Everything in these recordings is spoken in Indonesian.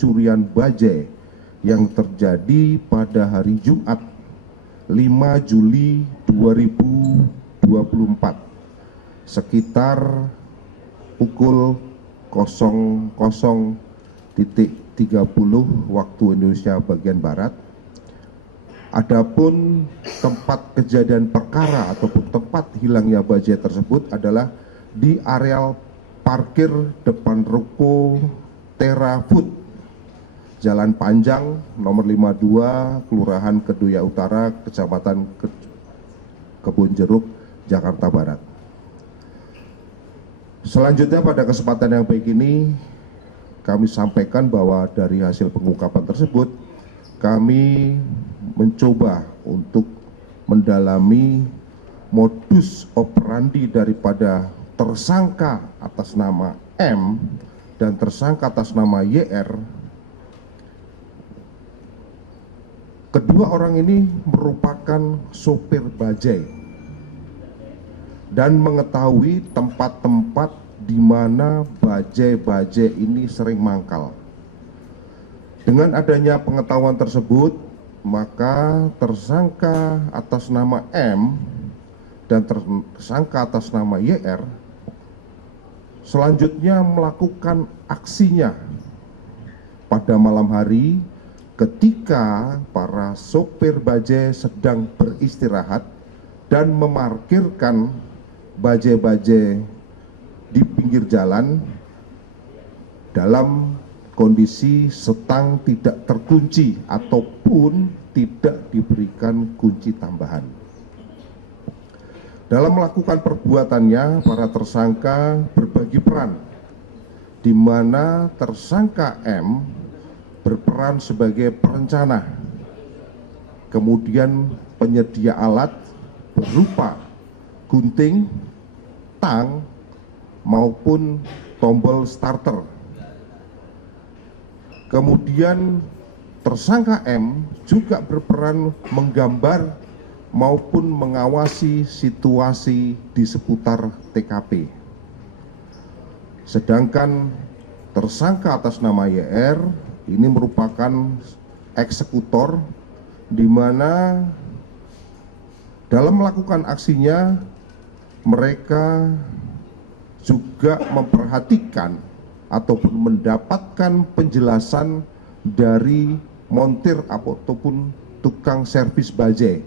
pencurian bajai yang terjadi pada hari Jumat 5 Juli 2024 sekitar pukul 00.30 waktu Indonesia bagian Barat. Adapun tempat kejadian perkara ataupun tempat hilangnya bajai tersebut adalah di areal parkir depan ruko Tera Food, Jalan Panjang nomor 52, Kelurahan Kedoya Utara, Kecamatan Kebonjeruk, Jakarta Barat. Selanjutnya pada kesempatan yang baik ini kami sampaikan bahwa dari hasil pengungkapan tersebut kami mencoba untuk mendalami modus operandi daripada tersangka atas nama M dan tersangka atas nama YR. Kedua orang ini merupakan sopir bajai dan mengetahui tempat-tempat di mana bajai-bajai ini sering mangkal. Dengan adanya pengetahuan tersebut, maka tersangka atas nama M dan tersangka atas nama YR selanjutnya melakukan aksinya pada malam hari ketika para sopir bajai sedang beristirahat dan memarkirkan bajai-bajai di pinggir jalan dalam kondisi setang tidak terkunci ataupun tidak diberikan kunci tambahan. Dalam melakukan perbuatannya, para tersangka berbagi peran, di mana tersangka M berperan sebagai perencana, kemudian penyedia alat berupa gunting, tang, maupun tombol starter. Kemudian tersangka M juga berperan menggambar maupun mengawasi situasi di seputar TKP. Sedangkan tersangka atas nama YR ini merupakan eksekutor, di mana dalam melakukan aksinya mereka juga memperhatikan ataupun mendapatkan penjelasan dari montir ataupun tukang servis bajai.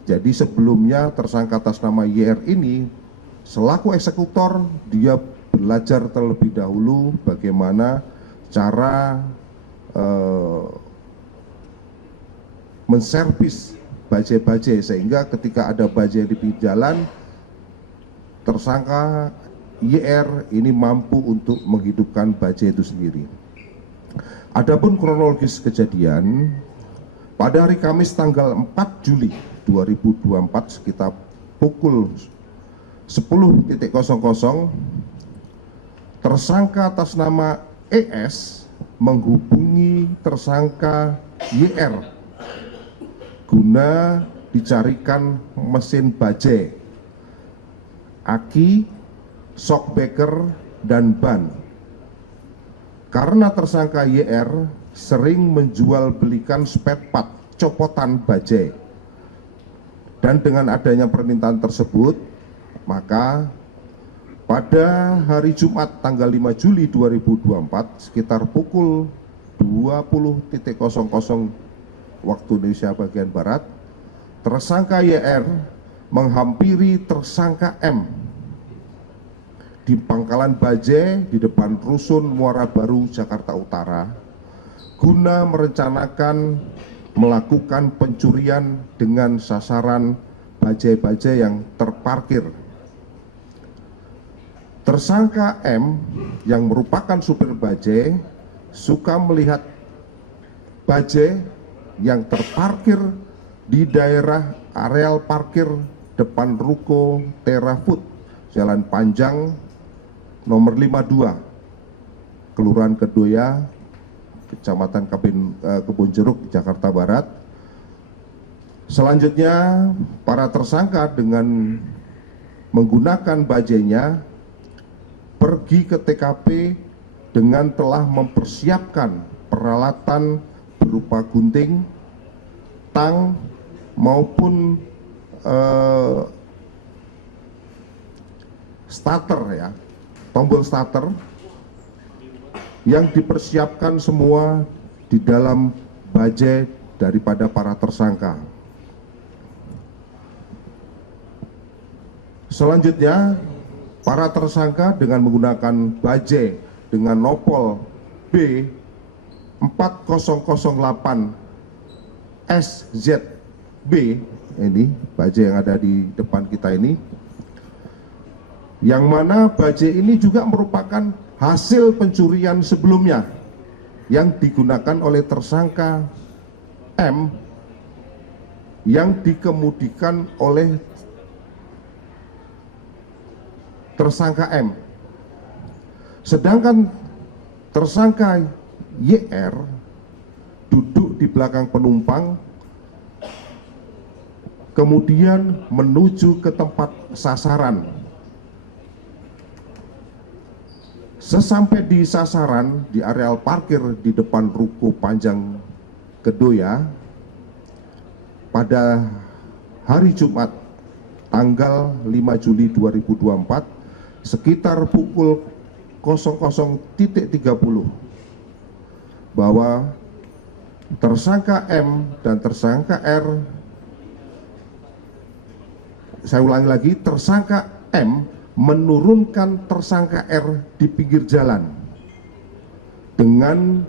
Jadi sebelumnya tersangka atas nama YR ini selaku eksekutor, dia belajar terlebih dahulu bagaimana cara menservis bajai-bajai, sehingga ketika ada bajai di pinggir jalan, tersangka YR ini mampu untuk menghidupkan bajai itu sendiri. Adapun kronologis kejadian, pada hari Kamis tanggal 4 Juli 2024 sekitar pukul 10.00, tersangka atas nama ES menghubungi tersangka YR guna dicarikan mesin bajai, aki, shockbreaker, dan ban. Karena tersangka YR sering menjual belikan spare part copotan bajai, dan dengan adanya permintaan tersebut, maka pada hari Jumat tanggal 5 Juli 2024 sekitar pukul 20.00 waktu Indonesia bagian Barat, tersangka YR menghampiri tersangka M di pangkalan bajai di depan Rusun Muara Baru, Jakarta Utara, guna merencanakan melakukan pencurian dengan sasaran bajai-bajai yang terparkir. Tersangka M yang merupakan supir bajai suka melihat bajai yang terparkir di daerah areal parkir depan ruko Tera Food, Jalan Panjang nomor 52, Kelurahan Kedoya, Kecamatan Kebonjeruk, Jakarta Barat. Selanjutnya para tersangka dengan menggunakan bajainya pergi ke TKP dengan telah mempersiapkan peralatan berupa gunting, tang, maupun starter ya, tombol starter yang dipersiapkan semua di dalam bajai daripada para tersangka. Selanjutnya, para tersangka dengan menggunakan bajai dengan nopol B 4008 SZB, ini bajai yang ada di depan kita ini, yang mana bajai ini juga merupakan hasil pencurian sebelumnya yang digunakan oleh tersangka M yang dikemudikan oleh tersangka M. Sedangkan tersangka YR duduk di belakang penumpang, kemudian menuju ke tempat sasaran. Sesampai di sasaran, di areal parkir di depan Ruko Panjang Kedoya, pada hari Jumat tanggal 5 Juli 2024 sekitar pukul 00.30 bahwa tersangka M dan tersangka R, saya ulangi lagi, tersangka M menurunkan tersangka R di pinggir jalan dengan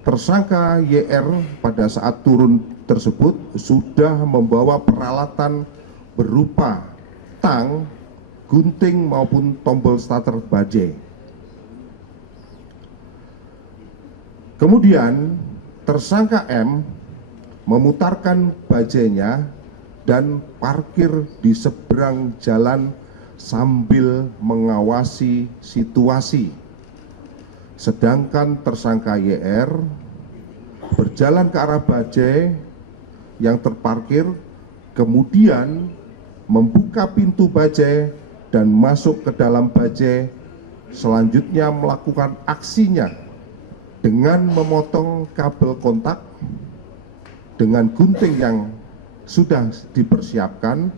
tersangka YR pada saat turun tersebut sudah membawa peralatan berupa tang, gunting maupun tombol starter bajai. Kemudian tersangka M memutarkan bajainya dan parkir di seberang jalan sambil mengawasi situasi. Sedangkan tersangka YR berjalan ke arah bajai yang terparkir, kemudian membuka pintu bajai dan masuk ke dalam bajai, selanjutnya melakukan aksinya dengan memotong kabel kontak dengan gunting yang sudah dipersiapkan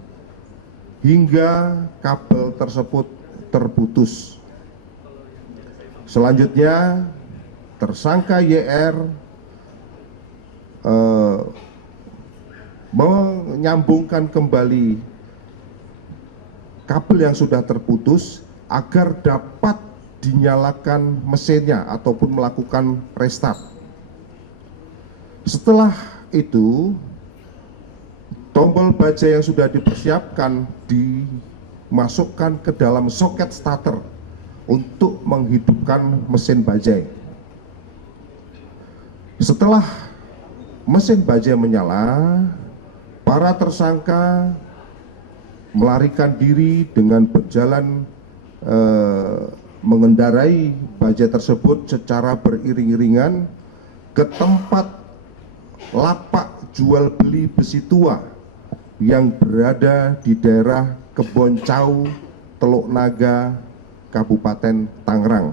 hingga kabel tersebut terputus. Selanjutnya tersangka YR menyambungkan kembali kabel yang sudah terputus agar dapat dinyalakan mesinnya ataupun melakukan restart. Setelah itu, tombol bajai yang sudah dipersiapkan dimasukkan ke dalam soket starter untuk menghidupkan mesin bajai. Setelah mesin bajai menyala, para tersangka melarikan diri dengan berjalan mengendarai bajai tersebut secara beriring-iringan ke tempat lapak jual beli besi tua yang berada di daerah Kebon Cau, Teluk Naga, Kabupaten Tangerang.